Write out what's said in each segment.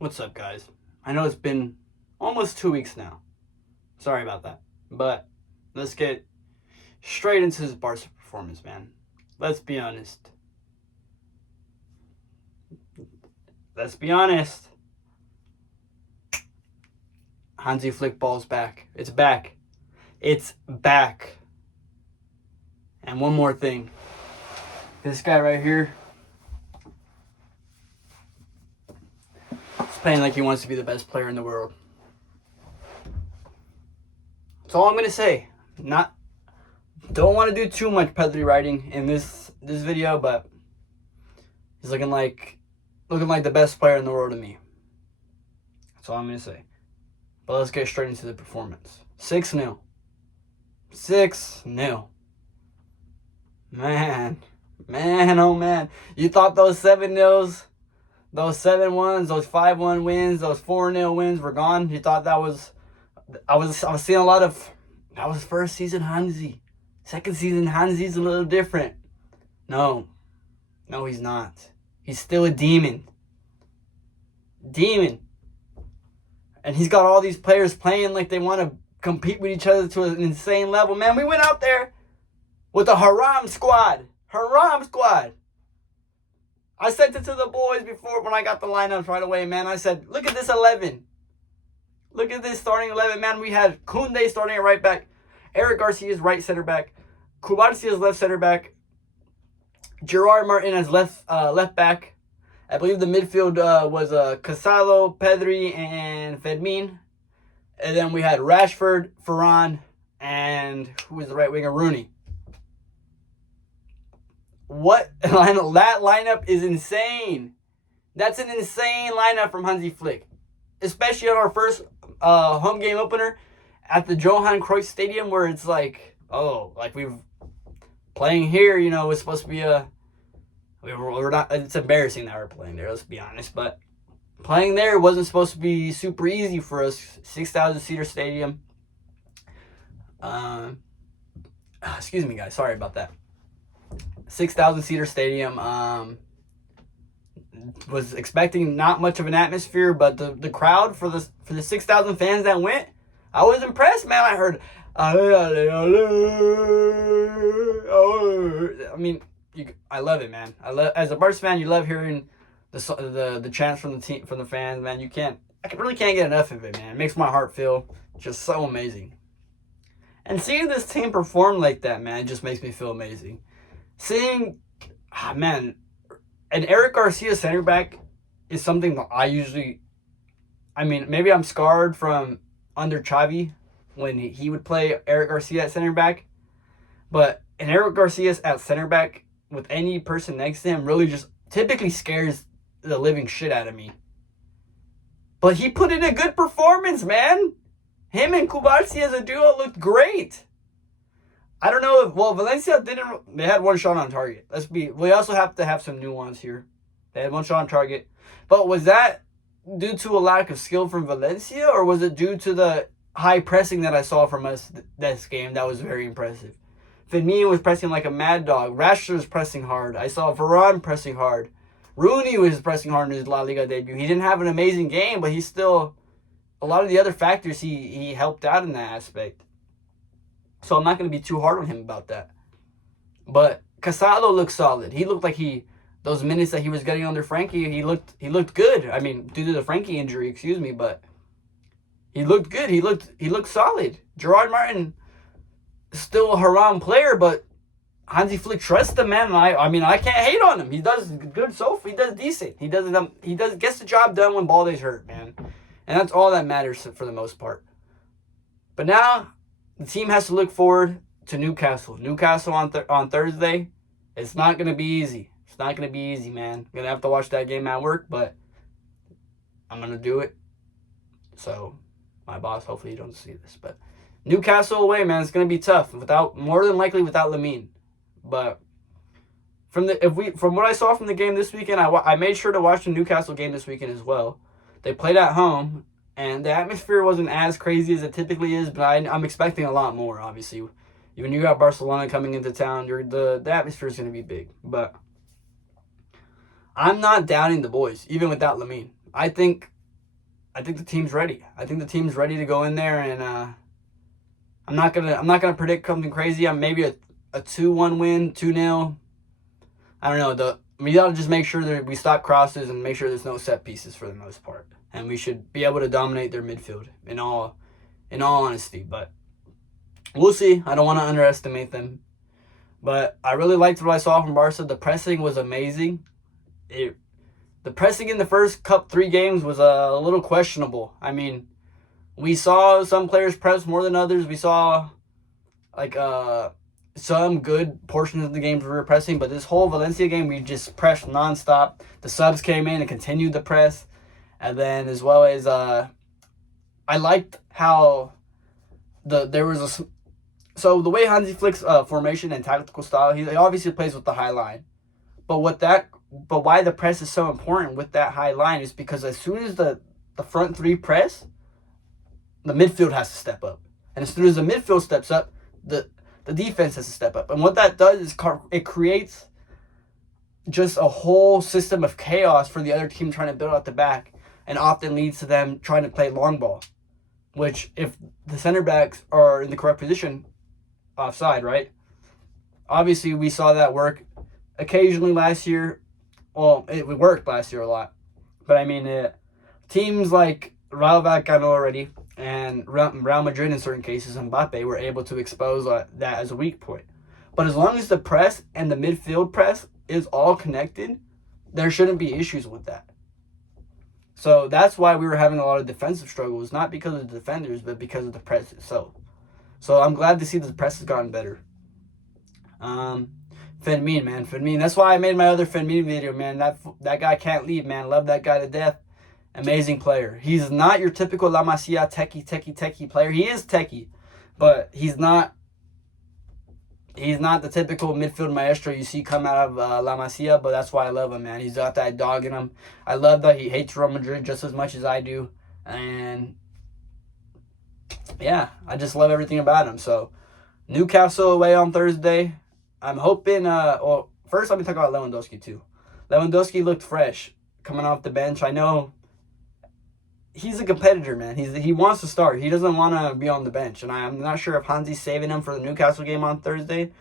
What's up, guys? I know it's been almost 2 weeks now. Sorry about that. But let's get straight into this Barca performance, man. Let's be honest. Let's be honest. Hansi Flick ball's back. It's back. It's back. And one more thing. This guy right here is playing like he wants to be the best player in the world. That's all I'm gonna say. Don't want to do too much Pedri writing in this video, but he's looking like the best player in the world to me. That's all I'm gonna say. But let's get straight into the performance. 6-0. 6-0. Man, oh man. You thought those 7-0s, those 7-1s, those 5-1 wins, those 4-0 wins were gone? You thought that was... I was seeing a lot of... That was first season Hansi. Second season Hansi's a little different. No, he's not. He's still a demon. And he's got all these players playing like they want to compete with each other to an insane level. Man, we went out there with a haram squad. I said it to the boys before when I got the lineups right away, man. I said, look at this 11. Look at this starting 11, man. We had Koundé starting at right back. Eric Garcia's right center back. Cubarcia's left center back. Gerard Martin as left back. I believe the midfield was Casado, Pedri, and Fermin. And then we had Rashford, Varane, and who was the right winger? Rooney. What lineup? That lineup is insane. That's an insane lineup from Hansi Flick. Especially on our first home game opener at the Johan Cruyff Stadium, where it's like, we've playing here, it's supposed to be we're not, it's embarrassing that we're playing there, let's be honest, but playing there wasn't supposed to be super easy for us. 6,000 seater stadium. Excuse me, guys, sorry about that. 6,000 seater stadium. Was expecting not much of an atmosphere, but the crowd for the 6,000 fans that went, I was impressed, man. I heard, I mean, I love it, man. As a Barca fan, you love hearing the chants from the team, from the fans, man. I really can't get enough of it, man. It makes my heart feel just so amazing. And seeing this team perform like that, man, just makes me feel amazing. Seeing, man, an Eric Garcia center back is something that maybe I'm scarred from under Xavi when he would play Eric Garcia at center back. But an Eric Garcia at center back with any person next to him really just typically scares the living shit out of me. But he put in a good performance, man. Him and Cubarci as a duo looked great. I don't know if, Valencia they had one shot on target. We also have to have some nuance here. They had one shot on target. But was that due to a lack of skill from Valencia, or was it due to the high pressing that I saw from us this game? That was very impressive. Fermin was pressing like a mad dog. Rashford was pressing hard. I saw Varane pressing hard. Rooney was pressing hard in his La Liga debut. He didn't have an amazing game, but a lot of the other factors he helped out in that aspect. So I'm not going to be too hard on him about that. But Casado looked solid. He looked like those minutes that he was getting under Frankie, he looked good. I mean, due to the Frankie injury, excuse me, but he looked good. He looked solid. Gerard Martin is still a haram player, but Hansi Flick trusts the man. I can't hate on him. He does good he does decent. He gets the job done when Balde's hurt, man. And that's all that matters for the most part. But now the team has to look forward to Newcastle. Newcastle on Thursday. It's not going to be easy. It's not going to be easy, man. I'm going to have to watch that game at work, but I'm going to do it. So, my boss, hopefully you don't see this. But Newcastle away, man, it's going to be tough. More than likely without Lamine. But from what I saw from the game this weekend, I made sure to watch the Newcastle game this weekend as well. They played at home, and the atmosphere wasn't as crazy as it typically is, but I'm expecting a lot more, obviously. When you got Barcelona coming into town, the atmosphere is going to be big. But I'm not doubting the boys, even without Lamine. I think I think the team's ready. I think the team's ready to go in there, and I'm not gonna predict something crazy. I'm maybe a 2-1 win, 2-0. I don't know. We gotta just make sure that we stop crosses and make sure there's no set pieces for the most part, and we should be able to dominate their midfield in all honesty. But we'll see. I don't want to underestimate them. But I really liked what I saw from Barca. The pressing was amazing. The pressing in the first Cup 3 games was a little questionable. I mean, we saw some players press more than others. We saw like some good portions of the games we were pressing, but this whole Valencia game we just pressed nonstop. The subs came in and continued the press, and then as well as I liked how there was so the way Hansi Flick's formation and tactical style, he obviously plays with the high line, but why the press is so important with that high line is because as soon as the front three press, the midfield has to step up. And as soon as the midfield steps up, the defense has to step up. And what that does is it creates just a whole system of chaos for the other team trying to build out the back, and often leads to them trying to play long ball, which if the center backs are in the correct position, offside, right? Obviously, we saw that work occasionally last year. Well, it worked last year a lot. But I mean, teams like Rayo Vallecano already and Real Madrid in certain cases, Mbappe, were able to expose that as a weak point. But as long as the press and the midfield press is all connected, there shouldn't be issues with that. So that's why we were having a lot of defensive struggles, not because of the defenders, but because of the press itself. So I'm glad to see that the press has gotten better. Fermin, man. Fermin. That's why I made my other Fermin video, man. That guy can't leave, man. Love that guy to death. Amazing player. He's not your typical La Masia techie player. He is techie, but he's not the typical midfield maestro you see come out of La Masia, but that's why I love him, man. He's got that dog in him. I love that he hates Real Madrid just as much as I do. And yeah, I just love everything about him. So, Newcastle away on Thursday. I'm hoping, well, first let me talk about Lewandowski too. Lewandowski looked fresh coming off the bench. I know he's a competitor, man. He wants to start. He doesn't want to be on the bench. And I'm not sure if Hansi's saving him for the Newcastle game on Thursday,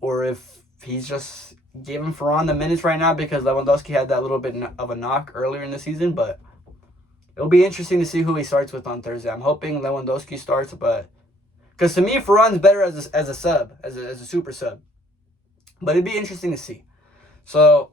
or if he's just giving Ferran the minutes right now because Lewandowski had that little bit of a knock earlier in the season. But it'll be interesting to see who he starts with on Thursday. I'm hoping Lewandowski starts, but because to me, Ferran's better as a sub, as a super sub. But it'd be interesting to see. So,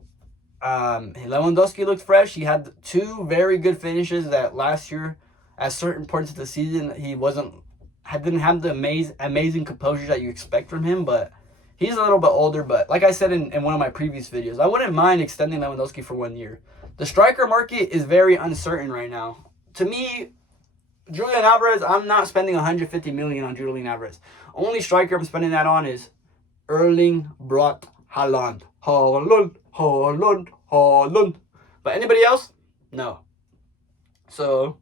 Lewandowski looked fresh. He had 2 very good finishes that last year, at certain points of the season, he didn't have the amazing composure that you expect from him. But he's a little bit older. But like I said in one of my previous videos, I wouldn't mind extending Lewandowski for 1 year. The striker market is very uncertain right now. To me, Julian Alvarez, I'm not spending 150 million on Julian Alvarez. Only striker I'm spending that on is Erling Braut Haaland. Haaland. But anybody else? No. So,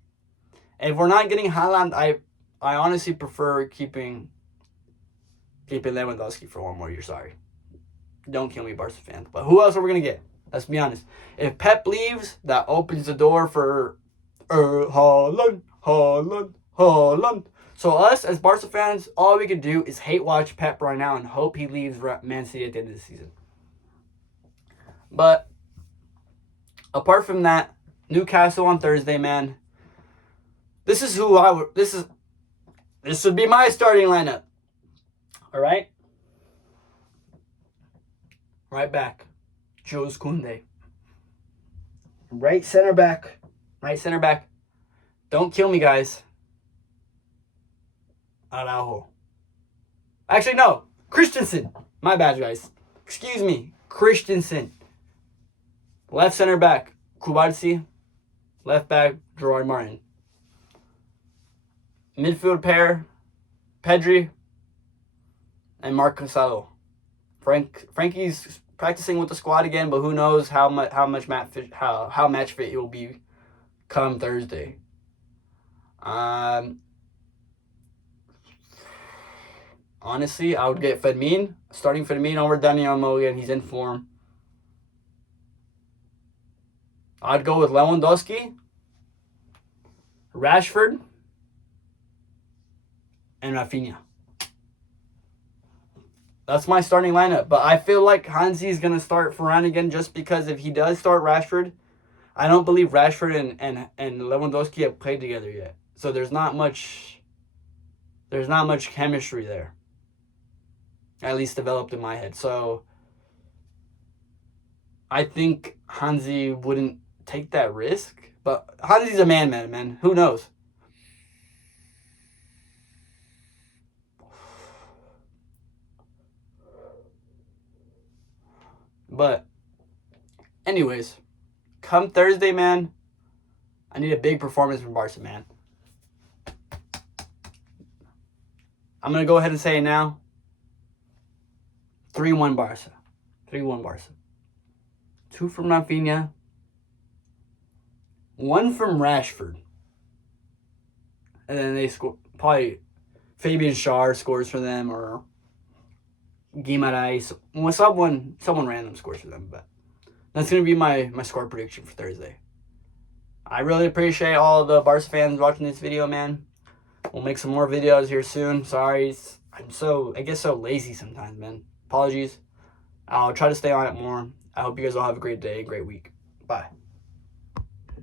if we're not getting Haaland, I honestly prefer keeping Lewandowski for 1 more year. Sorry. Don't kill me, Barca fans. But who else are we going to get? Let's be honest. If Pep leaves, that opens the door for Haaland. So us, as Barca fans, all we can do is hate watch Pep right now and hope he leaves Man City at the end of the season. But apart from that, Newcastle on Thursday, man. This would be my starting lineup. All right? Right back. Jules Koundé. Right center back. Don't kill me, guys. Araujo. Actually, no. Christensen. My bad, guys. Excuse me. Christensen. Left center back, Kubarsi. Left back, Gerard Martin. Midfield pair, Pedri and Marc Casado. Frankie's practicing with the squad again, but who knows how match fit he will be come Thursday. Honestly, I would get Fermin, starting Fermin over Daniel Mulligan. He's in form. I'd go with Lewandowski. Rashford, and Rafinha. That's my starting lineup. But I feel like Hansi is going to start Varane again just because if he does start Rashford, I don't believe Rashford and Lewandowski have played together yet. So there's not much chemistry there. At least developed in my head. So I think Hansi wouldn't take that risk. But Hansi's a man. Who knows? But anyways, come Thursday, man, I need a big performance from Barca, man. I'm going to go ahead and say it now. 3-1 Barca. 3-1 Barca. 2 from Rafinha. 1 from Rashford. And then they score. Probably Fabian Schär scores for them, or Guimaraes. Well, someone random scores for them. But that's going to be my score prediction for Thursday. I really appreciate all the Barca fans watching this video, man. We'll make some more videos here soon. Sorry, I get so lazy sometimes, man. Apologies. I'll try to stay on it more. I hope you guys all have a great day, great week. Bye.